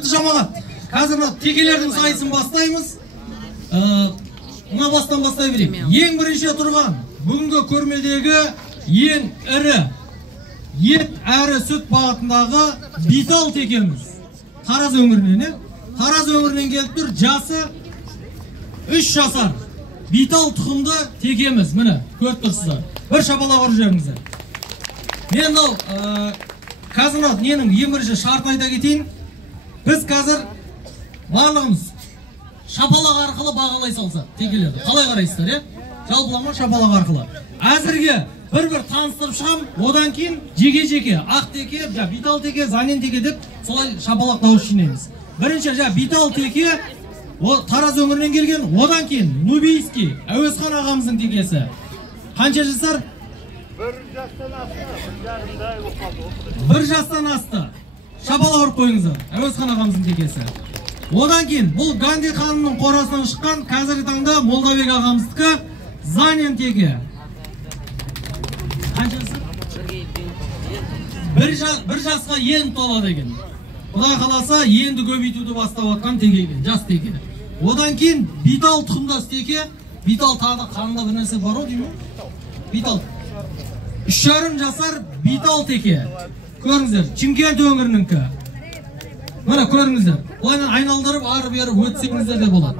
Құрметті жамағат, қазір текелердің сайысын бастаймыз. Мына бастан бастай берейік. Ең бірінші тұрған бүгінгі көрмедегі ең ірі ет әрі сүт бағытындағы Битал текеміз. Тараз өңірінен, Тараз өңірінен келіп тұр, жасы 3 жасар. Битал тұқымды текеміз. Міне, көріп тұрсыздар. Бір шапалақ ұрып жіберіңіздер. Мен қазір ненің ең бірінші шарт айта кетейін. Біз қазір барлығымыз шапалақ арқылы бағалай салсақ текелерді. Қалай қарайсыздар, жалпылама шапалақ арқылы. Әзірге бір таныстырып шығам, одан кейін жеке-жеке ақ теке, Битал теке, Занин теке деп солай шапалақ дауыс жинаймыз. Бірінші Битал теке Тараз өңірінен келген, одан кейін Нубийский Әуесхан ағамыздың текесі. Қанша жасар? 1 жастан асты. Шапалақ ұрып қойыңыздар. Әуесхан ағамыздың текесі. Одан кейін бұл Ганди ханымның қорасынан шыққан қазіргі таңда Молдабек ағамыздікі Занин теке. Қаншасы? 1 жасқа енді толады екен. Құдай қаласа енді көбейтуді бастап атқан теке екен, жас теке. Одан кейін Битал тұқымдас теке. Битал тағы қанында бір нәрсе бар деймін. Битал 3,5 жасар Битал теке. Көріңіздер, Чимкент өңірінікі. Мына көріңіздер. Олайынан айналдырып, ары-бері өтсеңіздер де болады.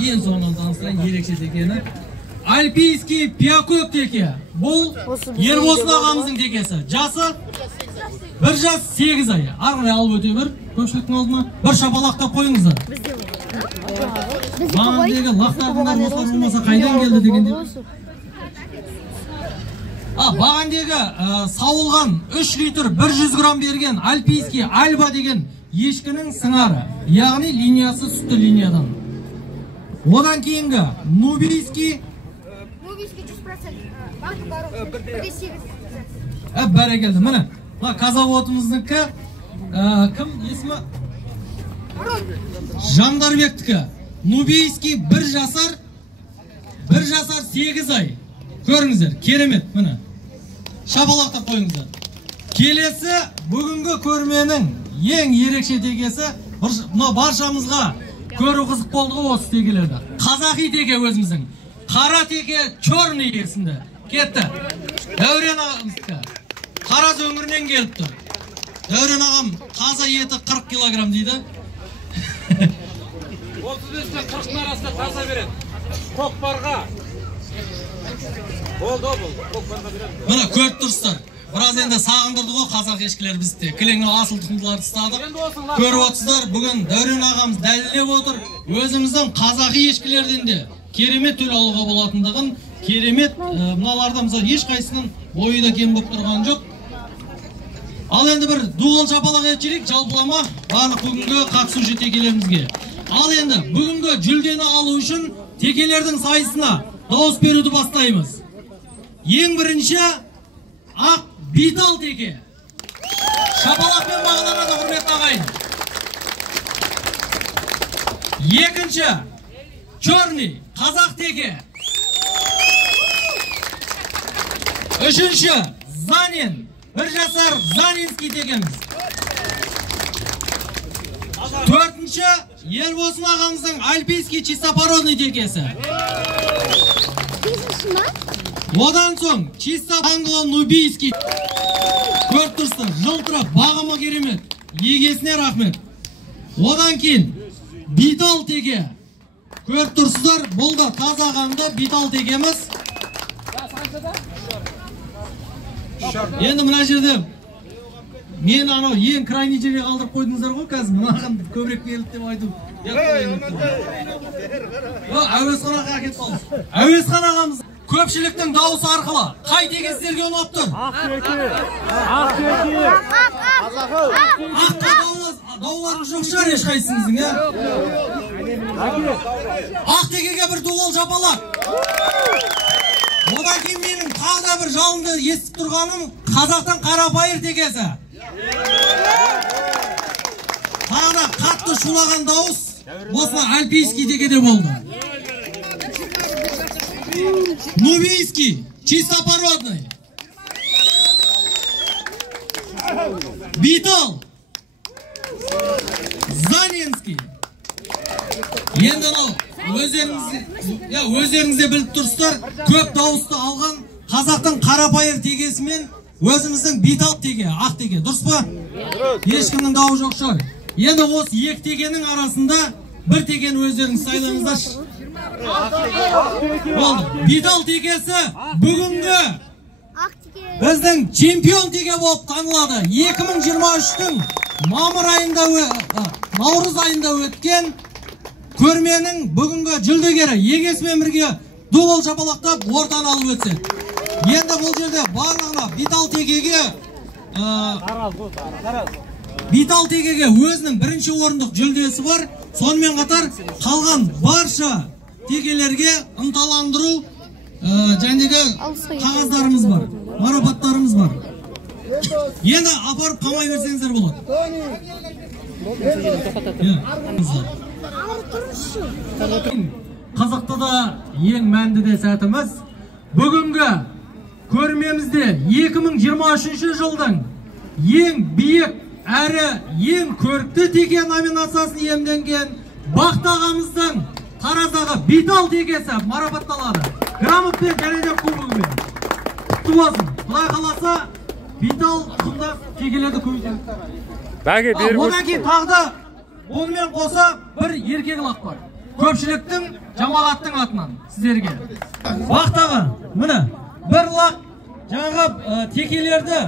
Ең соңынан таныстырайын ерекше текені. Альпийский Пиакок теке. Бұл Ербосын ағамыздың текесі. Жасы 1 жас 8 ай. Арғырай алып өте бір, көпшіліктің алдына. Бір шапалақтап қойыңыздар. Маңыздегі лақтардың осылар болмаса қайдан келді дегенде. Бағандегі сауылған 3 литр 100 грамм берген Альпийский Альба деген ешкінің сыңары. Яғни линиясы сүтті линиядан. Одан кейінгі Нубийский 100%. Бәрекелді. Міне, казавотымыздыңкі кім есімі? Жандарбектікі. Нубийский 1 жасар 8 ай. Көріңіздер, керемет. Міне. Шапалақтап қойыңыздар. Келесі бүгінгі көрменің ең ерекше текесі, баршамызға көру қызық болды ғой осы текелерді. Қазақи теке өзіміздің. Қара теке черный есімді. Кетті. Дәурен ағамыздікі. Тараз өңірінен келіп тұр. Дәурен ағам таза еті 40 килограмм дейді. 35-тен 40 арасында таза береді. Көкпарға. Болды. Мына көріп тұрсыздар. Біраз енді сағындырды ғой қазақ ешкілер бізде. Кілеңі асыл тұқымдыларды ұстадық. Көріп отырсыздар, бүгін Дәурен ағамыз дәлелдеп отыр. Өзіміздің қазақи ешкілерден де керемет төл алуға болатындығын, керемет мыналарда мысалы ешқайсының бойы да кем болып тұрған жоқ. Ал енді бір дуғал шапалақ етшерек, жалпылама барлық бүгінгі қатысушы текелерімізге. Ал енді бүгінгі жүлдені алу үшін текелердің сайысына дауыс беруді бастаймыз. Ең бірінші ақ Битал теке. Шапалақпен бағаланады, құрметті ағайын. Екінші черный қазақ теке. Үшінші Занин 1 жасар Занинский текеміз. Төртінші Ербосын ағамыздың Альпийский чистопородный текесі. Одан соң чисто англо-нубийский. Көріп тұрсыздар, жылтырап, бағымы керемет. Егесіне рахмет. Одан кейін Битал теке. Көріп тұрсыздар, бұл да таза қанды Битал текеміз. Енді мына жерде мен анау ең крайний жерге қалдырып қойдыңыздар ғой, қазір мынаған көбірек берілді деп айту. Әуесхан аға әкет қалды. Әуесхан ағамыз көпшіліктің дауысы арқылы қай теке сіздерге ұнап тұр? Ақ теке. Аққа дауларың жоқ шығар ешқайсыңыздың, Ақ текеге бір дуғал шапалақ. Одан кейін менің тағы бір жалынды естіп тұрғаным қазақтың қарапайыр текесі. Тағы қатты шулаған дауыс осыны Альпийский текеде болды. Нубийский, чистопородный. Битал. Заненский. Енді өздеріңізде біліп тұрсыздар, көп дауысты алған қазақтың қарапайыр тегесімен өзіміздің Битал теге, ақ теге, дұрыс па? Ешкімнің дауы жоқ шығар. Енді осы екі тегенің арасында бір тегені өздеріңіз сайлаңыздаршы. Битал тегесі бүгінгі біздің чемпион теге болып танылады. 2023-тің наурыз айында өткен көрменің бүгінгі жүлдегері егесімен бірге дуыл жапалақтап ортан алып өтсе. Енді бұл жерде барлығына Битал тегеге өзінің бірінші орындық жүлдесі бар. Сонымен қатар қалған барша тегелерге ынталандыру жәндегі қағаздарымыз бар, марапаттарымыз бар. Енді апарып қамай берсеңіздер болады. Қазақта да ең мәнді де сәтіміз. Бүгінгі көрмемізде 2023 жылдың ең биік әрі ең көрікті теге номинациясын иемденген Бақыт ағамыздың Тараздағы Битал тегесі марапатталады. Грамотпен және де кубогымен. Құтты болсын. Құдай қаласа Битал тұқымдас тегелерді көбейтеді. Одан кейін тағы онымен қоса бір еркек лақ бар. Көпшіліктің, жамағаттың атынан сіздерге. Бақыт аға, міне бір лақ жаңағы текелерді